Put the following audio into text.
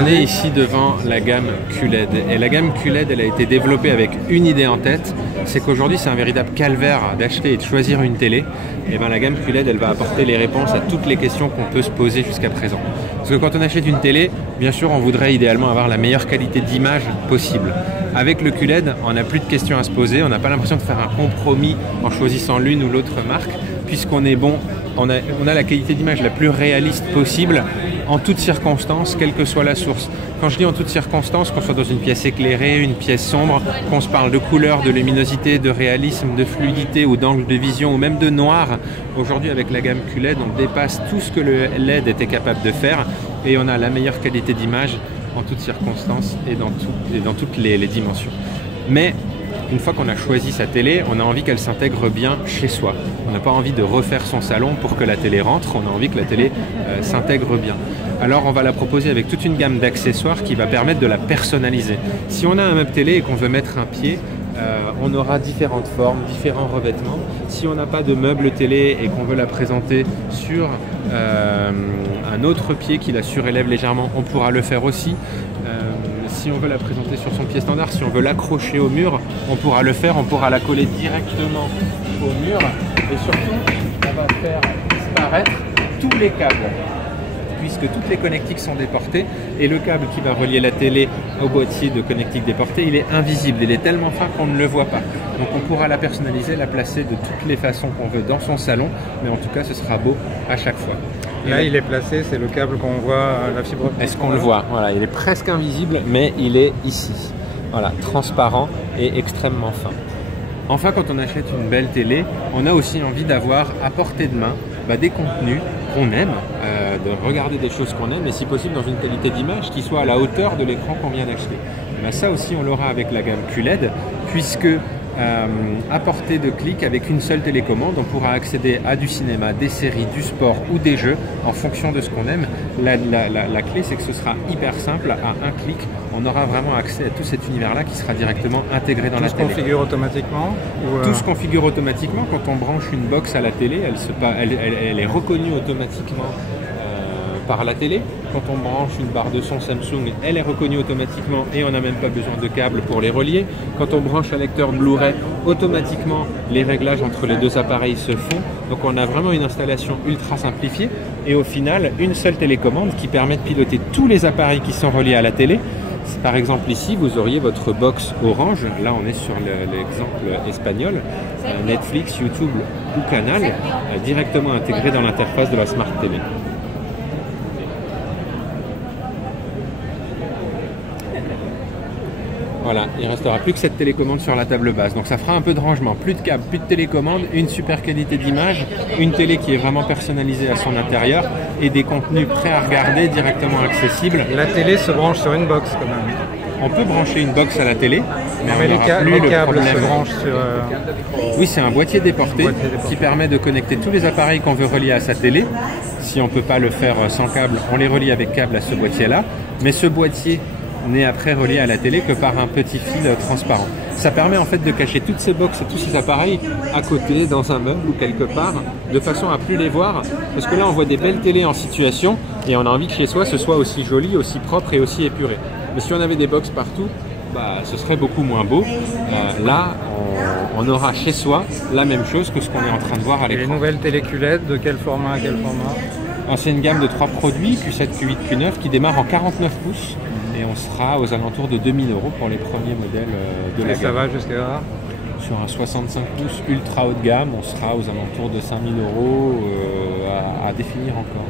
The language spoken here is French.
On est ici devant la gamme QLED et la gamme QLED elle a été développée avec une idée en tête, c'est qu'aujourd'hui c'est un véritable calvaire d'acheter et de choisir une télé. Et bien la gamme QLED elle va apporter les réponses à toutes les questions qu'on peut se poser jusqu'à présent. Parce que quand on achète une télé, bien sûr on voudrait idéalement avoir la meilleure qualité d'image possible. Avec le QLED, on n'a plus de questions à se poser, on n'a pas l'impression de faire un compromis en choisissant l'une ou l'autre marque, puisqu'on est bon, on a la qualité d'image la plus réaliste possible en toutes circonstances, quelle que soit la source. Quand je dis en toutes circonstances, qu'on soit dans une pièce éclairée, une pièce sombre, qu'on se parle de couleur, de luminosité, de réalisme, de fluidité ou d'angle de vision ou même de noir, aujourd'hui avec la gamme QLED, on dépasse tout ce que le LED était capable de faire et on a la meilleure qualité d'image en toutes circonstances et dans toutes les dimensions. Mais une fois qu'on a choisi sa télé, on a envie qu'elle s'intègre bien chez soi. On n'a pas envie de refaire son salon pour que la télé rentre, on a envie que la télé s'intègre bien. Alors on va la proposer avec toute une gamme d'accessoires qui va permettre de la personnaliser. Si on a un meuble télé et qu'on veut mettre un pied, on aura différentes formes, différents revêtements. Si on n'a pas de meuble télé et qu'on veut la présenter sur un autre pied qui la surélève légèrement, on pourra le faire aussi. Si on veut la présenter sur son pied standard, si on veut l'accrocher au mur, on pourra le faire, on pourra la coller directement au mur et surtout on va faire disparaître tous les câbles puisque toutes les connectiques sont déportées et le câble qui va relier la télé au boîtier de connectique déporté, il est invisible, il est tellement fin qu'on ne le voit pas. Donc on pourra la personnaliser, la placer de toutes les façons qu'on veut dans son salon, mais en tout cas ce sera beau à chaque fois. Et là il est placé, c'est le câble qu'on voit, la fibre optique. Est-ce qu'on le voit? Voilà, il est presque invisible, mais il est ici. Voilà, transparent et extrêmement fin. Enfin, quand on achète une belle télé, on a aussi envie d'avoir à portée de main des contenus qu'on aime, de regarder des choses qu'on aime, et si possible dans une qualité d'image qui soit à la hauteur de l'écran qu'on vient d'acheter. Ça aussi, on l'aura avec la gamme QLED, puisque à portée de clic, avec une seule télécommande, on pourra accéder à du cinéma, des séries, du sport ou des jeux en fonction de ce qu'on aime. La clé, c'est que ce sera hyper simple, à un clic, on aura vraiment accès à tout cet univers-là qui sera directement intégré dans la télé. Tout se configure automatiquement Tout se configure automatiquement. Quand on branche une box à la télé, elle est reconnue automatiquement par la télé. Quand on branche une barre de son Samsung, elle est reconnue automatiquement et on n'a même pas besoin de câbles pour les relier. Quand on branche un lecteur Blu-ray, automatiquement les réglages entre les deux appareils se font. Donc on a vraiment une installation ultra simplifiée et au final une seule télécommande qui permet de piloter tous les appareils qui sont reliés à la télé. Par exemple ici vous auriez votre box Orange, là on est sur l'exemple espagnol, Netflix, YouTube ou Canal, directement intégré dans l'interface de la Smart TV. Voilà, il ne restera plus que cette télécommande sur la table basse. Donc ça fera un peu de rangement, plus de câbles, plus de télécommande, une super qualité d'image, une télé qui est vraiment personnalisée à son intérieur et des contenus prêts à regarder, directement accessibles. La télé se branche sur une box quand même. On peut brancher une box à la télé, mais les câbles se branchent sur... Oui, c'est un boîtier déporté qui permet de connecter tous les appareils qu'on veut relier à sa télé. Si on ne peut pas le faire sans câble, on les relie avec câble à ce boîtier-là. Mais ce boîtier n'est après relié à la télé que par un petit fil transparent. Ça permet en fait de cacher toutes ces boxes et tous ces appareils à côté, dans un meuble ou quelque part, de façon à plus les voir. Parce que là, on voit des belles télés en situation et on a envie que chez soi, ce soit aussi joli, aussi propre et aussi épuré. Mais si on avait des boxes partout, ce serait beaucoup moins beau. Là, on aura chez soi la même chose que ce qu'on est en train de voir à l'écran. Les nouvelles télé QLED, de quel format à quel format? C'est une gamme de 3 produits, Q7, Q8, Q9, qui démarre en 49 pouces. Et on sera aux alentours de 2000 € pour les premiers modèles de la gamme. Et ça va jusqu'à sur un 65 pouces ultra haut de gamme, on sera aux alentours de 5000 € à définir encore.